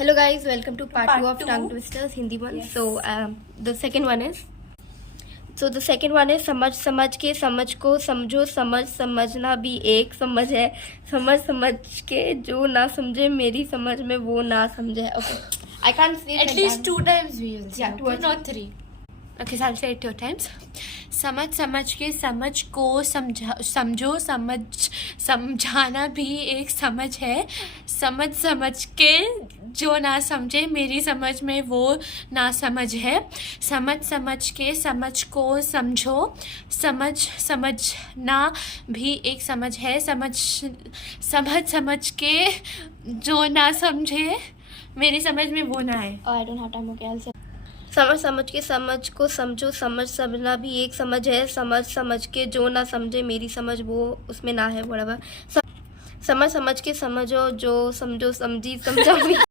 Hello guys, welcome to part 2 of two. Tongue Twisters Hindi one. Yes. So the second one is समझ समझ के समझ को समझो, समझ समझना भी एक समझ है, समझ समझ के जो ना समझे मेरी समझ में वो ना समझे. Okay, I can't say it At like least that. 2 times we will say. Yeah, 2 or not 3. Okay, so I'll say it 2 times. समझ समझ के समझ को समझो, समझाना भी एक समझ है, समझ समझ के जो ना समझे मेरी समझ में वो ना समझ है, समझ समझ के समझ को समझो, समझना भी एक समझ है, समझ समझ के जो ना समझे मेरी समझ में वो ना है. Oh, I don't have time. Okay, I'll say. समझ समझ के समझ को समझो, समझ समझना भी एक समझ है, समझ समझ के जो ना समझे मेरी समझ वो उसमें ना है. whatever. समझ समझ के समझो, जो समझो समझी समझा भी